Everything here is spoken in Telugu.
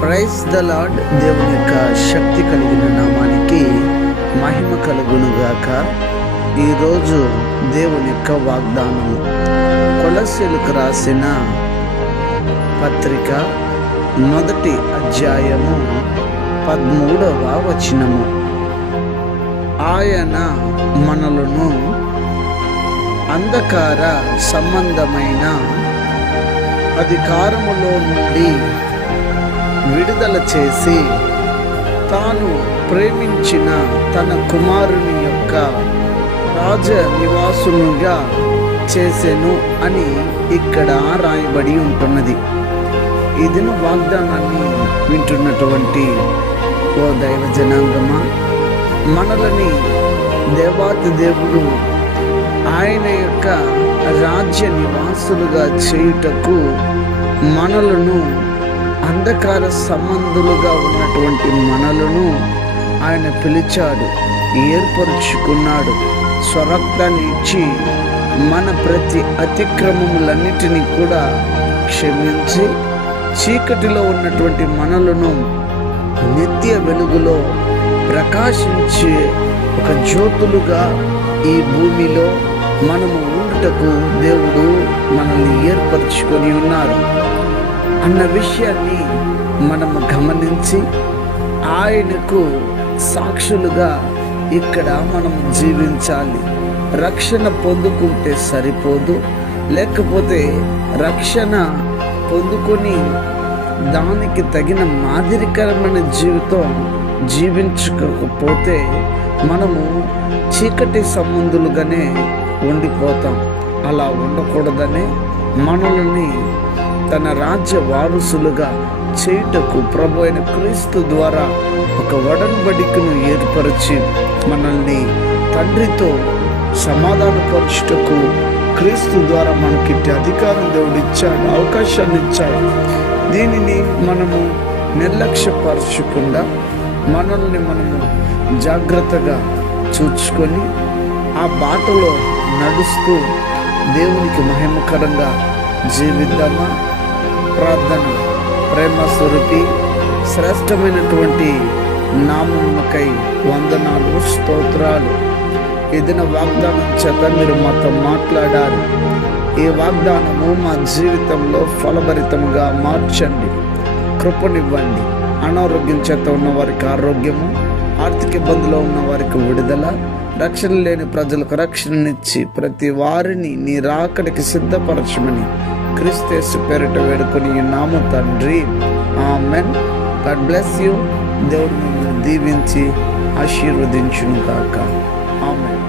Praise the lord. దేవుని యొక్క శక్తి కలిగిన నామానికి మహిమ కలుగునుగాక. ఈరోజు దేవుని యొక్క వాగ్దానము కొలస్సీలకు రాసిన పత్రిక 1వ అధ్యాయము 13వ వచనము. ఆయన మనలను అంధకార సంబంధమైన అధికారములో నుండి విడుదల చేసి తాను ప్రేమించిన తన కుమారుని యొక్క రాజ నివాసునిగా చేసెను అని ఇక్కడ రాయబడి ఉంటున్నది. ఈ దిన వాగ్దానాన్ని వింటున్నటువంటి ఓ దైవ జనాంగమా, మనలని దేవాతి దేవుడు ఆయన యొక్క రాజ్య నివాసులుగా చేయుటకు మనలను అంధకార సంబంధులుగా ఉన్నటువంటి మనలను ఆయన పిలిచాడు, ఏర్పరుచుకున్నాడు. స్వరక్తాన్ని ఇచ్చి మన ప్రతి అతిక్రమములన్నిటినీ కూడా క్షమించి చీకటిలో ఉన్నటువంటి మనలను నిత్య వెలుగులో ప్రకాశించే ఒక జ్యోతులుగా ఈ భూమిలో మనము ఉండుటకు దేవుడు మనల్ని ఏర్పరచుకొని ఉన్నారు అన్న విషయాన్ని మనము గమనించి ఆయనకు సాక్షులుగా ఇక్కడ మనము జీవించాలి. రక్షణ పొందుకుంటే సరిపోదు, లేకపోతే రక్షణ పొందుకొని దానికి తగిన మాదిరికరమైన జీవితం జీవించకపోతే మనము చీకటి సంబంధులుగానే ఉండిపోతాం. అలా ఉండకూడదనే మనల్ని తన రాజ్య వారసులుగా చేయుటకు ప్రభు అయిన క్రీస్తు ద్వారా ఒక ఒడంబడికను ఏర్పరిచి మనల్ని తండ్రితో సమాధానపరచుటకు క్రీస్తు ద్వారా మనకి అధికారం దేవుడు ఇచ్చాడు, అవకాశాన్ని ఇచ్చాడు. దీనిని మనము నిర్లక్ష్యపరచకుండా మనల్ని మనము జాగ్రత్తగా చూచుకొని ఆ బాటలో నడుస్తూ దేవునికి మహిమకరంగా జీవిద్దామా. ప్రార్థన. ప్రేమ స్వరూపి శ్రేష్టమైనటువంటి నామముకై వందనాలు, స్తోత్రాలు. ఏదైనా వాగ్దానం చేత మీరు మాతో మాట్లాడారు. ఈ వాగ్దానము మా జీవితంలో ఫలభరితంగా మార్చండి, కృపనివ్వండి. అనారోగ్యం చేత ఉన్న వారికి ఆరోగ్యము, ఆర్థిక ఇబ్బందులో ఉన్న వారికి విడుదల, రక్షణ లేని ప్రజలకు రక్షణనిచ్చి ప్రతి వారిని నీ రాకడికి సిద్ధపరచమని క్రీస్తు యేసు పేరిట వేడుకొని ఉన్నాము తండ్రి. ఆమెన్. God bless you. దేవుడు మిమ్మల్ని దీవించి ఆశీర్వదించును గాక. ఆమెన్.